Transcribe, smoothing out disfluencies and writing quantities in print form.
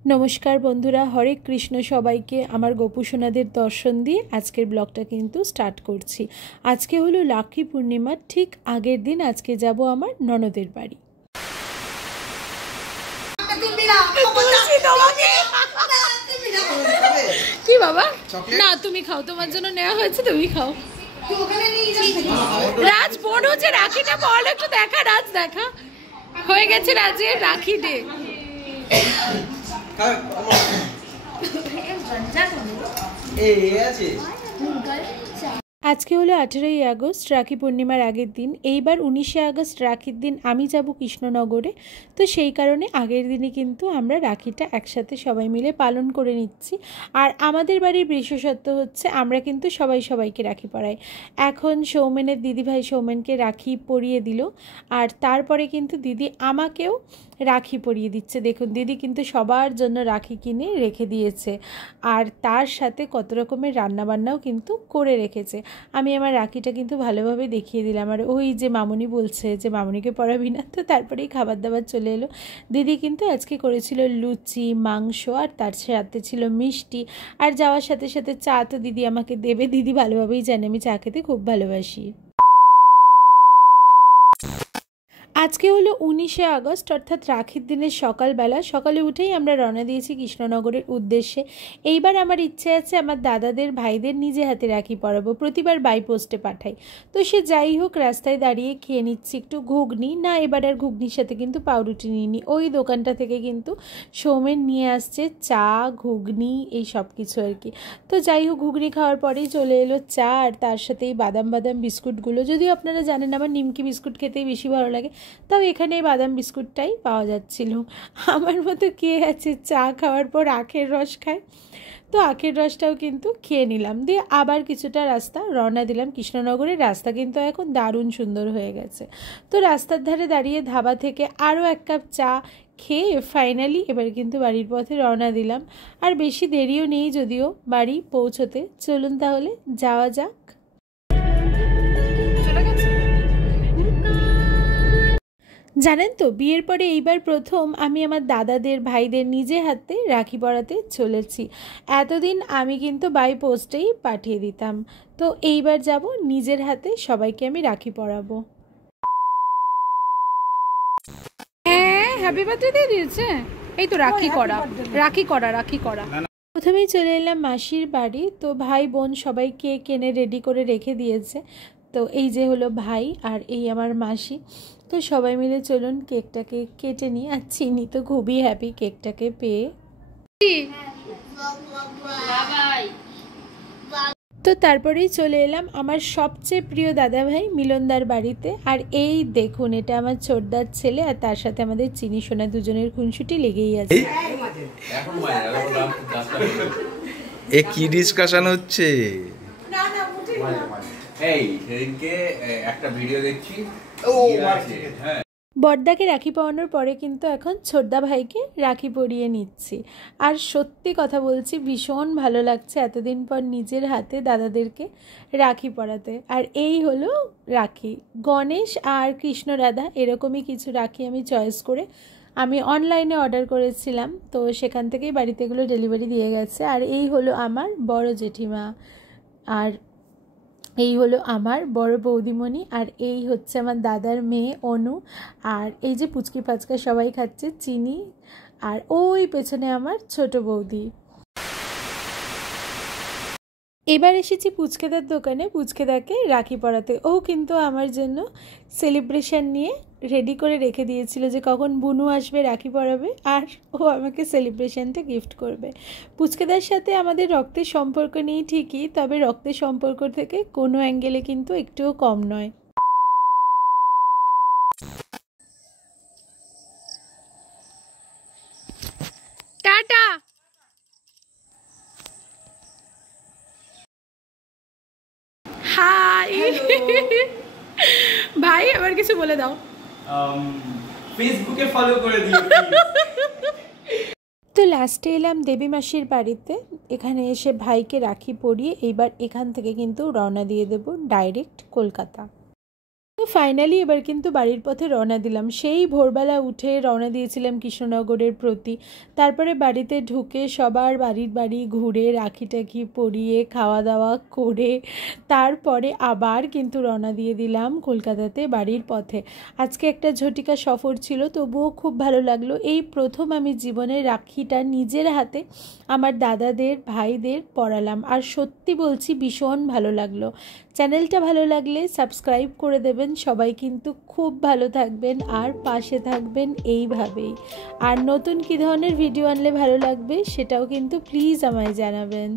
नमस्कार बंधुरा हरे कृष्ण सबाइके आमार गोपू सोनादेर दर्शन दिए आजकेर ब्लगटा किन्तु स्टार्ट करछि। आजके हलो लाखी पूर्णिमा ठीक आगेर दिन आजके जाबो आमार ननदेर बाड़ी। कि बाबा ना तुमी खाओ तोमार जोन्नो नेওয়া হয়েছে তুমি খাও। রাজ বোন হচ্ছে রাখিটা বল একটু দেখা রাজ দেখা হয়ে গেছে রাজের রাখি ডে। आज के हलो 18 আগস্ট राखी पूर्णिमार आगेर दिन। एइबार 19 আগস্ট राखिर दिन आमी जाबो कृष्णनगरे, तो सेई कारणे आगेर दिने किन्तु आमरा राखिटा एकसाथे सबाई मिले पालन करे निচ্ছি। और आमादेर बाड़िर विशेषत्व हच्छे आमरा किन्तु सबाई सबाइके राखी पराई। एखन सौमेनेर दिदी भाई सौमेनके राखी परिये दिल और तारपरे किन्तु दिदी आमाकेও राखी परिये दिচ্ছে। देखुन दिदी किन्तु सबार जन्य राखी किने रेखे दिয়েছে और तार साथे कत रकमेर रान्ना बान्नाও किन्तु करे रेखेছে। আমি আমার রাখিটা কিন্তু ভালোভাবে দেখিয়ে দিলাম। আর ওই যে মামুনি বলছে যে মামুনিকে পড়াবি না, তো তারপরেই খাবার দাবার চলে এলো। দিদি কিন্তু আজকে করেছিল লুচি মাংস আর তার সাথে ছিল মিষ্টি। আর যাওয়ার সাথে সাথে চা তো দিদি আমাকে দেবে। দিদি ভালোভাবেই জানে আমি চা খেতে খুব ভালোবাসি। आज के हलो 19 আগস্ট अर्थात राखिर दिन सकाल बेला सकाले उठेई आमरा रওনা दिएছি कृष्णनगरेर उद्देश्ये। एइबार आमार इच्छा आछे आमार दादादेर भाईदेर निजे हाथे राखी पराबो। प्रतिबार बाई पोस्टे पाठाई, तो से जाई होक रास्ताय दाड़िये खेये निচ্ছি एकटु घुगनी। ना एबार आर घुगनिर साथे किन्तु पाउरुटी निइনি, ओई दोकानटा थेके किन्तु सौमेन निये आसছে चा घुगनी এই সব কিছু আর কি। তো যাই হোক ঘুগনি খাওয়ার পরেই চলে এলো চা আর তার সাথে বাদাম বাদাম বিস্কুটগুলো। যদিও আপনারা জানেন আমার নিমকি বিস্কুট খেতেই বেশি ভালো লাগে, তাও এখানে বাদাম বিস্কুটটাই পাওয়া যাচ্ছিল। আমার মতো কে আছে চা খাওয়ার পর আখের রস খায়, তো আখের রসটাও কিন্তু খেয়ে নিলাম। দিয়ে আবার কিছুটা রাস্তা রওনা দিলাম কৃষ্ণনগরের। রাস্তা কিন্তু এখন দারুণ সুন্দর হয়ে গেছে। তো রাস্তার ধারে দাঁড়িয়ে ধাবা থেকে আরও এক কাপ চা খেয়ে ফাইনালি এবার কিন্তু বাড়ির পথে রওনা দিলাম। আর বেশি দেরিও নেই যদিও বাড়ি পৌঁছতে। চলুন তাহলে যাওয়া যাক। জানেন তো বিয়ের পরে এইবার প্রথম আমি আমার দাদাদের ভাইদের নিজে হাতে রাখি পরাতে চলেছি। এতদিন আমি কিন্তু বাই পোস্টেই পাঠিয়ে দিতাম, তো এইবার যাব নিজের হাতে সবাইকে আমি রাখি পরাবো। হ্যাঁ হ্যাপি বার্থডে দিয়ে দিয়েছে। এই তো রাখি করা রাখি করা রাখি করা। প্রথমেই চলে এলাম মাসির বাড়ি। তো ভাই বোন সবাই কেক এনে রেডি করে রেখে দিয়েছে। তো এই যে হলো ভাই আর এই আমার মাসি। তো সবাই মিলে চলুন কেকটাকে কেটে নিই। আর চিনি তো খুবই হ্যাপি কেকটাকে পেয়ে। তো তারপরেই চলে এলাম আমার সবচেয়ে প্রিয় দাদা ভাই মিলনদার বাড়িতে। আর এই দেখুন এটা আমার ছোটদার ছেলে আর তার সাথে আমাদের চিনি সোনা দুজনের খুনসুটি লেগেই আছে। এ কি ডিসকাশন হচ্ছে? বড়দাকে রাখি পরানোর পরে কিন্তু এখন ছোটদা ভাইকে রাখি পরিয়ে নিচ্ছি। আর সত্যি কথা বলছি ভীষণ ভালো লাগছে এতদিন পর নিজের হাতে দাদাদেরকে রাখি পরাতে। আর এই হলো রাখি গণেশ আর কৃষ্ণ রাধা এরকমই কিছু রাখি আমি চয়েস করে আমি অনলাইনে অর্ডার করেছিলাম। তো সেখান থেকেই বাড়িতে এগুলো ডেলিভারি দিয়ে গেছে। আর এই হলো আমার বড় জেঠিমা আর এই হলো আমার বড় বৌদিমণি আর এই হচ্ছে আমার দাদার মেয়ে অনু। আর এই যে পুচকি পাচকা সবাই খাচ্ছে চিনি আর ওই পেছনে আমার ছোট বৌদি। এবার এসেছি পুচকেদার দোকানে পুচকেদাকে রাখি পরাতে। ও কিন্তু আমার জন্য সেলিব্রেশন নিয়ে রেডি করে রেখে দিয়েছিল যে কখন বুনু আসবে রাখি পরাবে আর ও আমাকে সেলিব্রেশনটা গিফট করবে। পুচকেদার সাথে আমাদের রক্তের সম্পর্ক নেই ঠিকই, তবে রক্তের সম্পর্ক থেকে কোনো অ্যাঙ্গেলে কিন্তু একটুও কম নয়। টাটা। হাই ভাই আবার কিছু বলে দাও। ফেসবুকে ফলো করে দিও। তো লাস্টে এলাম দেবী মাসির বাড়িতে। এখানে এসে ভাইকে রাখি পরিয়ে এইবার এখান থেকে কিন্তু রওনা দিয়ে দেব ডাইরেক্ট কলকাতা। তো ফাইনালি এবার কিন্তু বাড়ির পথে রওনা দিলাম। সেই ভোরবেলা উঠে রওনা দিয়েছিলাম কৃষ্ণনগরের প্রতি। তারপরে বাড়িতে ঢুকে সবার বাড়ি ঘুরে রাখি টাখি পরিয়ে খাওয়া দাওয়া করে তারপরে আবার কিন্তু রওনা দিয়ে দিলাম কলকাতাতে বাড়ির পথে। আজকে একটা ঝটিকা সফর ছিল, তবুও খুব ভালো লাগলো। এই প্রথম আমি জীবনে রাখিটা নিজের হাতে আমার দাদাদের ভাইদের পরালাম, আর সত্যি বলছি ভীষণ ভালো লাগলো। চ্যানেলটা ভালো লাগলে সাবস্ক্রাইব করে দেবেন সবাই, কিন্তু খুব ভালো থাকবেন আর পাশে থাকবেন এইভাবেই। আর নতুন কী ধরনের ভিডিও আনলে ভালো লাগবে সেটাও কিন্তু প্লিজ আমায় জানাবেন।